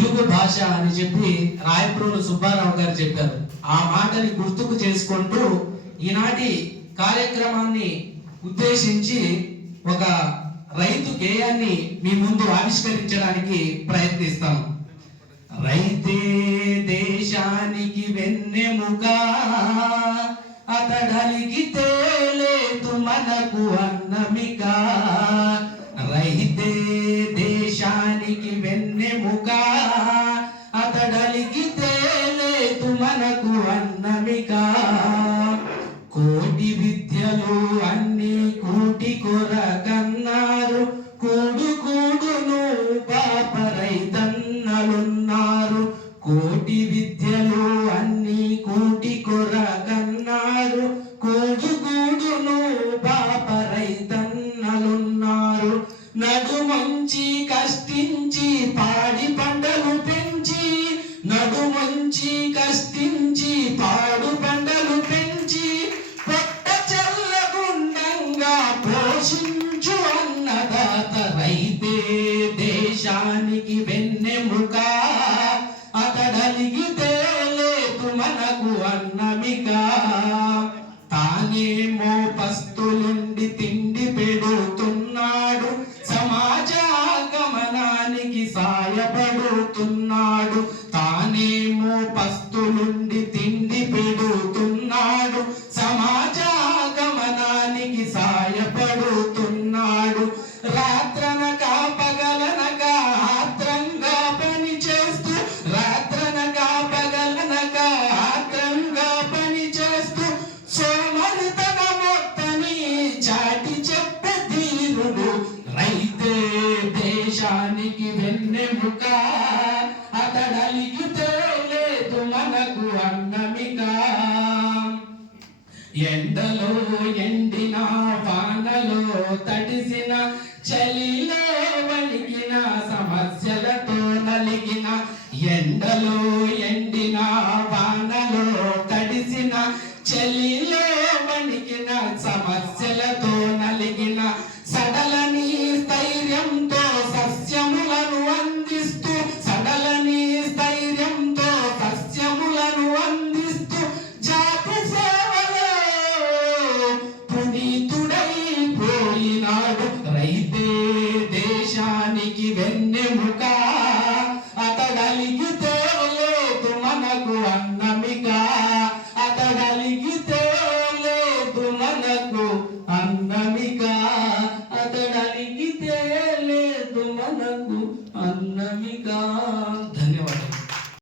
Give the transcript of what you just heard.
తెలుగు భాష అని చెప్పి రాయప్రోలు సుబ్బారావు గారు చెప్పారు. ఆ మాటని గుర్తుకు చేసుకుంటూ ఈనాటి కార్యక్రమాన్ని ఉద్దేశించి ఒక రైతు గేయాన్ని మీ ముందు ఆవిష్కరించడానికి ప్రయత్నిస్తాం. రైతే దేశానికి వెన్నెముక అతడలిగితే లేదు మనకు అన్నమిక. అన్నమిక కోటి విద్యలు అన్ని కూటి కొరకన్నారు కూడు కూడును పాప రైతన్నలున్నారు కోటి విద్యలు అన్ని కూటి కొరకన్నారు కూడు కూడును పాప రైతన్నలున్నారు నడుమంచి కష్టించి పాడి పంటలు పెంచి నడుమంచి కష్టించి పాడు పంటలు పెంచి పొట్ట చల్లగుండంగా పోషించు అన్నదాత రైతే దేశానికి వెన్నెముక. అతడలిగితే లేదు మనకు అన్నమిక. తానేమో పస్తు పెడుతున్నాడు తానేమో పస్తులుండి తిండి పెడుతున్నాడు. సమాజ గమనానికి సాయపడుతున్నాడు. రాత్రనక పగలనక ఆత్రంగా పని చేస్తూ రాత్రనక పగలనక ఆత్రంగా పని చేస్తూ సోమరితన మొత్తని చాటి చెప్పే తీరుడు రైతే దేశానికి వెన్నెముక అతడలిగితే లేదు మనకు అన్నమిక. ఎండలో ఎండిన వానలో తడిసిన చలిలో వణికిన సమస్యలతో నలిగిన ఎండలో ఎండిన అన్నమిగా. ధన్యవాదాలు.